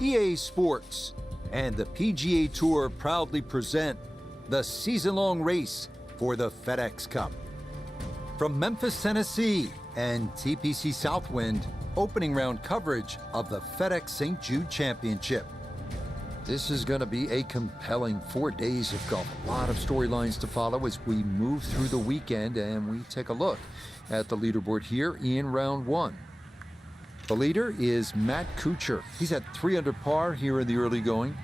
EA Sports and the PGA Tour proudly present the season-long race for the FedEx Cup. From Memphis, Tennessee and TPC South Wind, opening round coverage of the FedEx St. Jude Championship. This is going to be a compelling 4 days of golf. A lot of storylines to follow as we move through the weekend, and we take a look at the leaderboard here in round one. The leader is Matt Kuchar. He's at 3 under par here in the early going.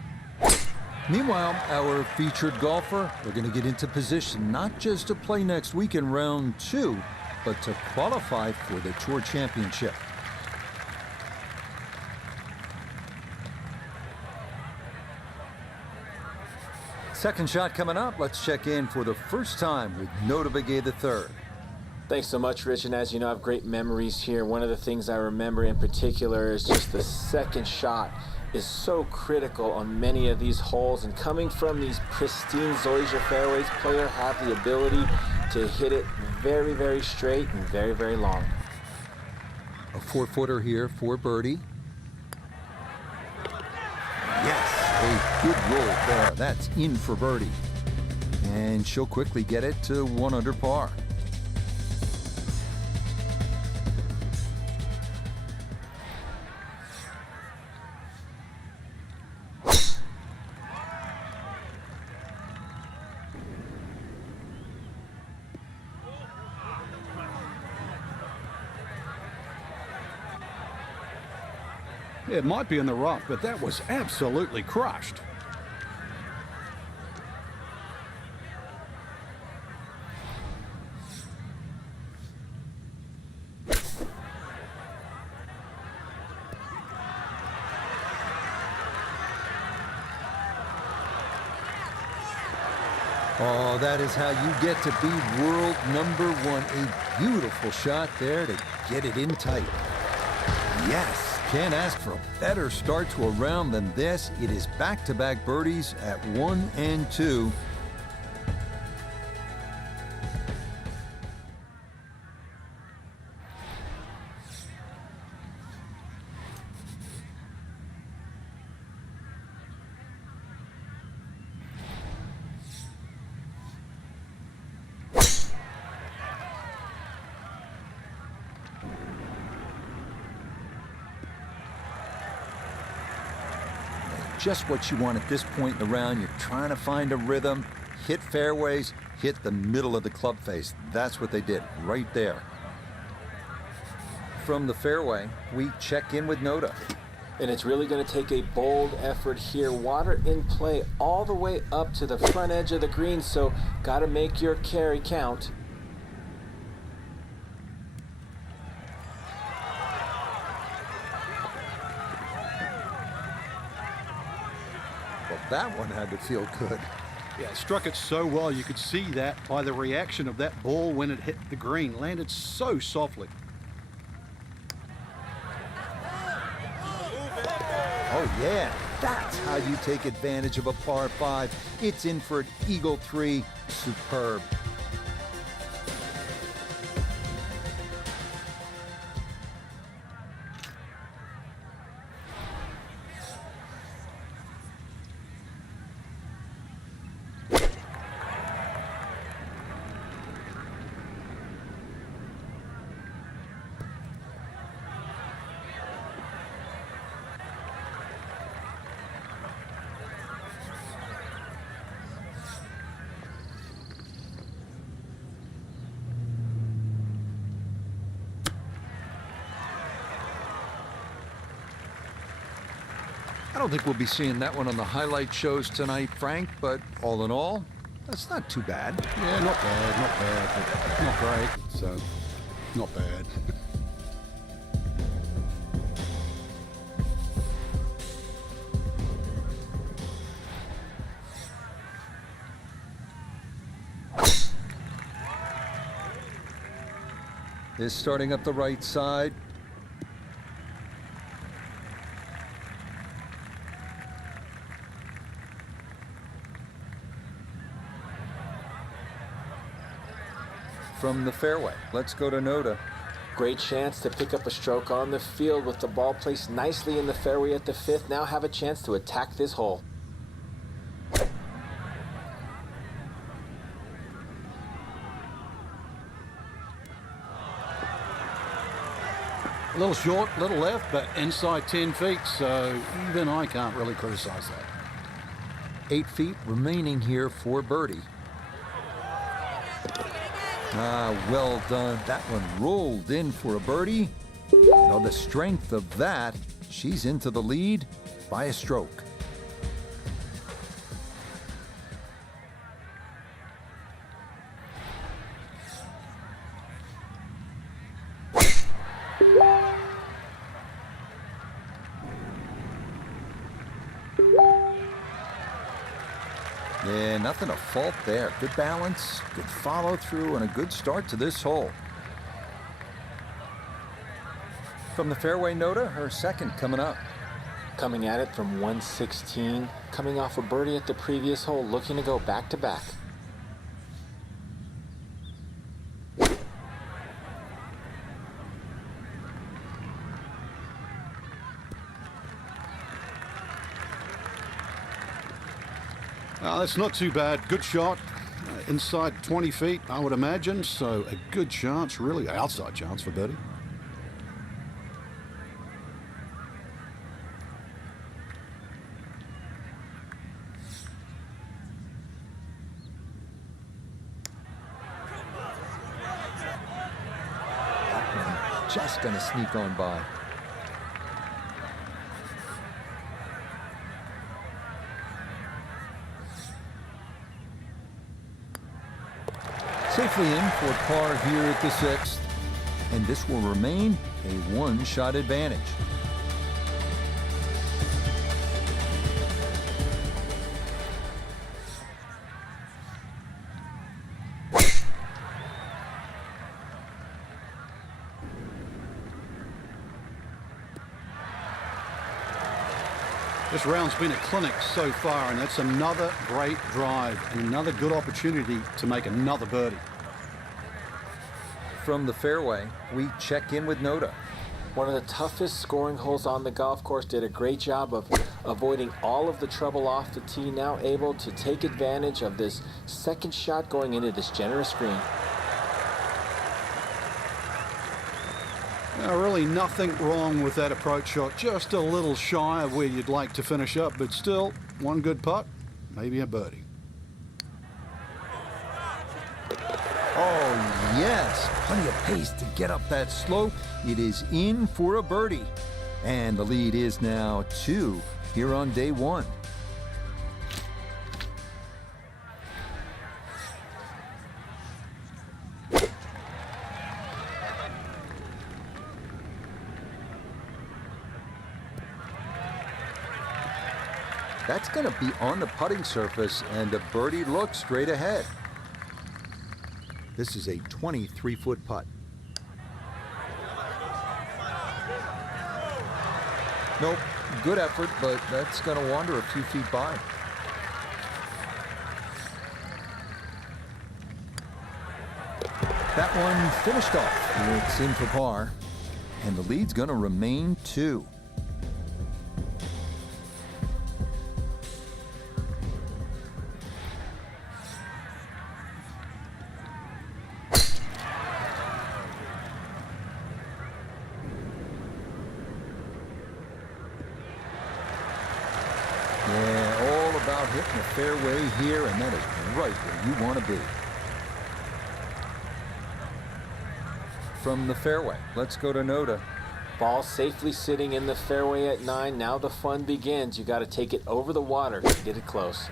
Meanwhile, our featured golfer, we're going to get into position not just to play next week in round two, but to qualify for the Tour Championship. Second shot coming up. Let's check in for the first time with Nota Begay III. Thanks so much, Rich, and as you know, I have great memories here. One of the things I remember in particular is just the second shot is so critical on many of these holes, and coming from these pristine Zoysia fairways, players have the ability to hit it very, very straight and very, very long. A 4-footer here for birdie. Yes, a good roll there. That's in for birdie. And she'll quickly get it to 1 under par. It might be in the rough, but that was absolutely crushed. Oh, that is how you get to be world number one. A beautiful shot there to get it in tight. Yes. Can't ask for a better start to a round than this. It is back-to-back birdies at 1 and 2. Just what you want at this point in the round. You're trying to find a rhythm, hit fairways, hit the middle of the club face. That's what they did right there. From the fairway, we check in with Nota. And it's really going to take a bold effort here. Water in play all the way up to the front edge of the green, so got to make your carry count. That one had to feel good. Yeah, struck it so well. You could see that by the reaction of that ball when it hit the green. Landed so softly. Oh, yeah. That's how you take advantage of a par 5. It's in for an eagle 3. Superb. I don't think we'll be seeing that one on the highlight shows tonight, Frank, but all in all, that's not too bad. Yeah, not bad, but not great, so not bad. Is starting up the right side. From the fairway, let's go to Nota. Great chance to pick up a stroke on the field with the ball placed nicely in the fairway at the 5th. Now have a chance to attack this hole. A little short, little left, but inside 10 feet, so even I can't really criticize that. 8 feet remaining here for birdie. Well done. That one rolled in for a birdie. On the strength of that, she's into the lead by a stroke. Yeah, nothing to fault there. Good balance, good follow through, and a good start to this hole. From the fairway, Noda, her second coming up. Coming at it from 116, coming off a birdie at the previous hole, looking to go back to back. That's not too bad. Good shot. Inside 20 feet, I would imagine. So a good chance, really outside chance for birdie. That one just going to sneak on by. Safely in for par here at the 6th, and this will remain a one-shot advantage. This round's been a clinic so far, and that's another great drive and another good opportunity to make another birdie. From the fairway, we check in with Noda. One of the toughest scoring holes on the golf course. Did a great job of avoiding all of the trouble off the tee. Now able to take advantage of this second shot going into this generous green. Really nothing wrong with that approach shot. Just a little shy of where you'd like to finish up, but still one good putt, maybe a birdie. Oh, yes. Plenty of pace to get up that slope. It is in for a birdie. And the lead is now 2 here on day 1. That's going to be on the putting surface, and a birdie look straight ahead. This is a 23-foot putt. Nope, good effort, but that's going to wander a few feet by. That one finished off. It's in for par, and the lead's going to remain 2. Yeah, all about hitting the fairway here, and that is right where you want to be. From the fairway, let's go to Noda. Ball safely sitting in the fairway at 9. Now the fun begins. You got to take it over the water to get it close.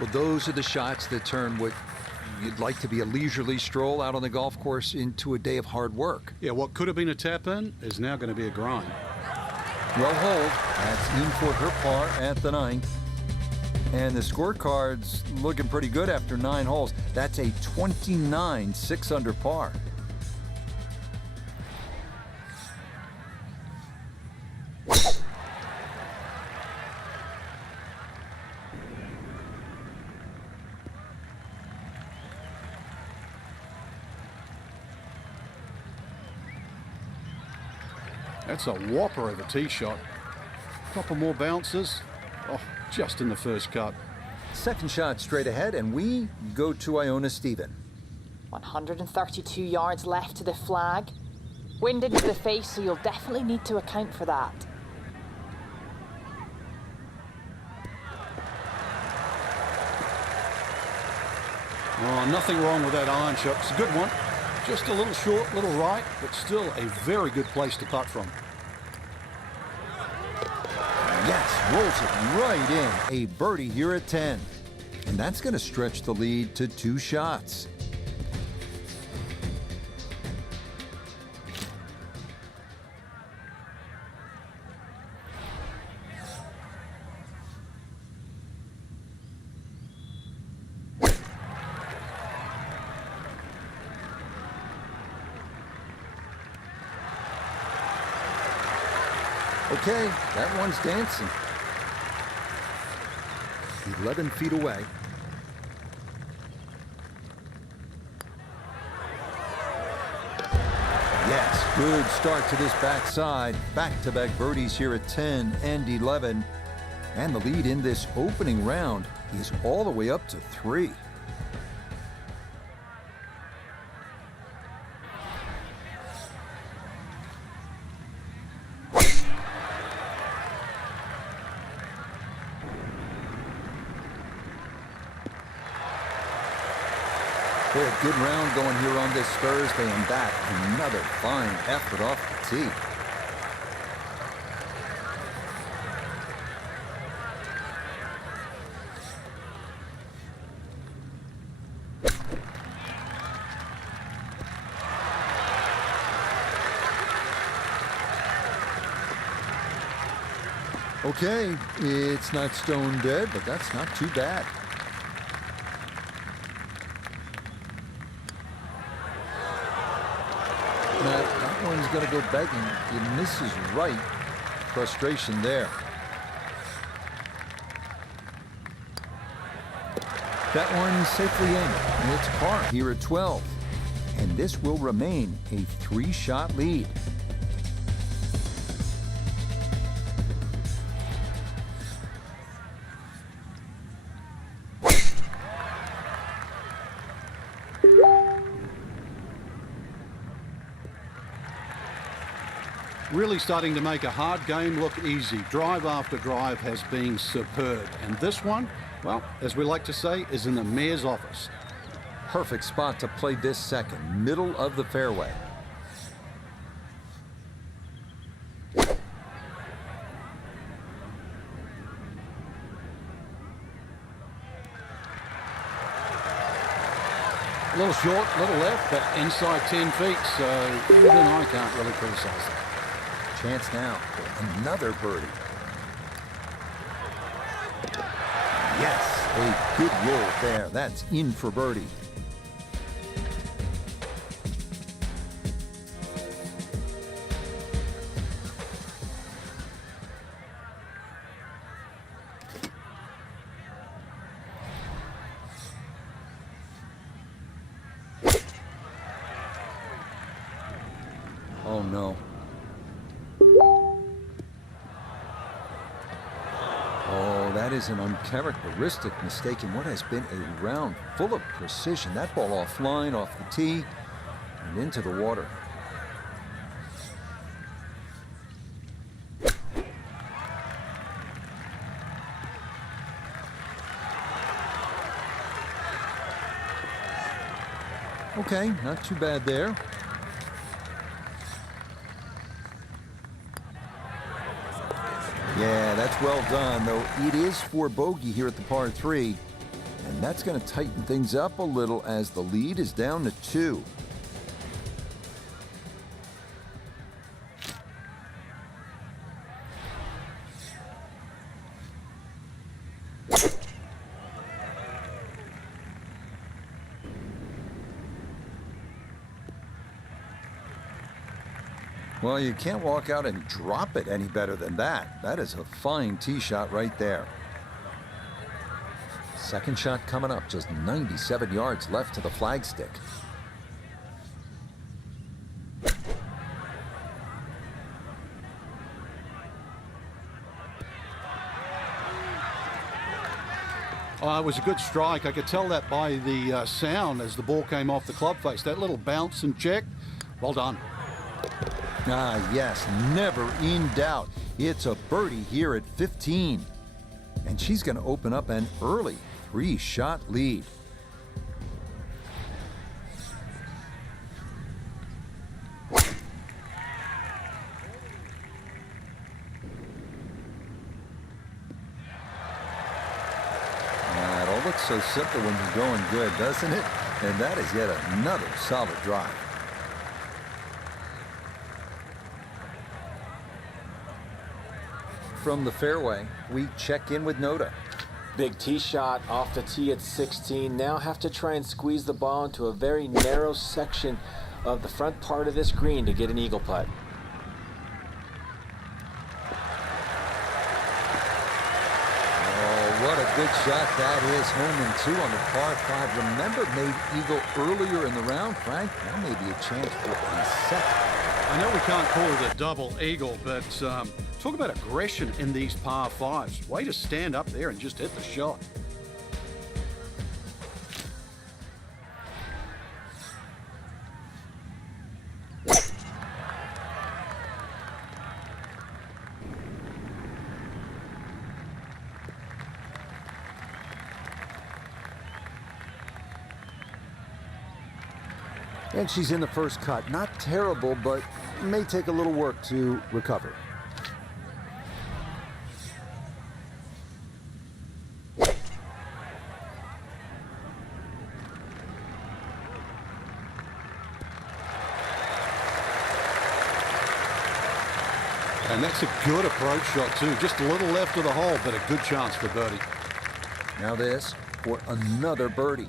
Well, those are the shots that turn what you'd like to be a leisurely stroll out on the golf course into a day of hard work. Yeah, what could have been a tap-in is now going to be a grind. Well hold. That's in for her par at the 9th. And the scorecard's looking pretty good after 9 holes. That's a 29 6-under par. That's a whopper of a tee shot. Couple more bounces. Oh, just in the first cut. Second shot straight ahead, and we go to Iona Stephen. 132 yards left to the flag. Wind into the face, so you'll definitely need to account for that. Oh, nothing wrong with that iron shot. It's a good one. Just a little short, little right, but still a very good place to putt from. Yes, rolls it right in. A birdie here at 10. And that's going to stretch the lead to 2 shots. Okay, that one's dancing. 11 feet away. Yes, good start to this backside. Back-to-back birdies here at 10 and 11. And the lead in this opening round is all the way up to 3. Boy, a good round going here on this Thursday, and that another fine effort off the tee. Okay, it's not stone dead, but that's not too bad. That one's going to go begging. It misses right. Frustration there. That one safely in, and it's par here at 12. And this will remain a 3-shot lead. Really starting to make a hard game look easy. Drive after drive has been superb. And this one, well, as we like to say, is in the mayor's office. Perfect spot to play this second, middle of the fairway. A little short, little left, but inside 10 feet, so even I can't really criticize that. Chance now for another birdie. Yes, a good roll there. That's in for birdie. Oh no. That is an uncharacteristic mistake in what has been a round full of precision. That ball offline, off the tee, and into the water. Okay, not too bad there. Yeah, that's well done, though it is for bogey here at the par 3. And that's going to tighten things up a little as the lead is down to 2. Well, you can't walk out and drop it any better than that. That is a fine tee shot right there. Second shot coming up, just 97 yards left to the flagstick. Oh, it was a good strike. I could tell that by the sound as the ball came off the club face. That little bounce and check. Well done. Ah, yes, never in doubt. It's a birdie here at 15. And she's going to open up an early 3-shot lead. It all looks so simple when you're going good, doesn't it? And that is yet another solid drive. From the fairway, we check in with Noda. Big tee shot off the tee at 16. Now have to try and squeeze the ball into a very narrow section of the front part of this green to get an eagle putt. Oh, what a good shot that is. Home and 2 on the par 5. Remember, made eagle earlier in the round, Frank? Now maybe a chance for a second. I know we can't call it a double eagle, but talk about aggression in these par 5s. Way to stand up there and just hit the shot. And she's in the first cut. Not terrible, but may take a little work to recover. And that's a good approach shot too. Just a little left of the hole, but a good chance for birdie. Now this for another birdie.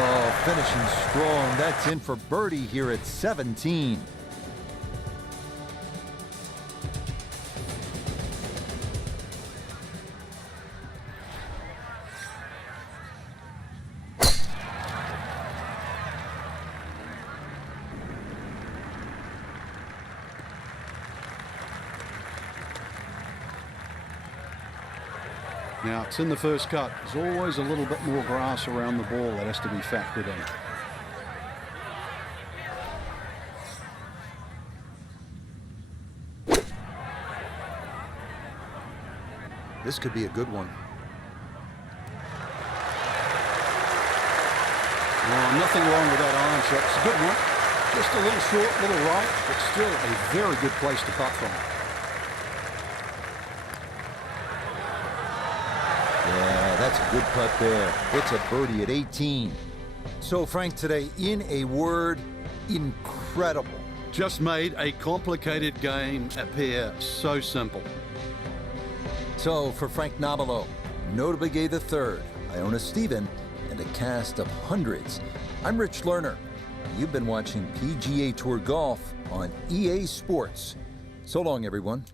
Oh, finishing strong. That's in for birdie here at 17. Now, it's in the first cut. There's always a little bit more grass around the ball that has to be factored in. This could be a good one. Oh, nothing wrong with that iron shot. It's a good one. Just a little short, little right, but still a very good place to putt from. Yeah, that's a good putt there. It's a birdie at 18. So, Frank, today, in a word, incredible. Just made a complicated game appear so simple. So, for Frank Nobilo, Notably Gay III, Iona Stephen, and a cast of hundreds, I'm Rich Lerner. You've been watching PGA Tour Golf on EA Sports. So long, everyone.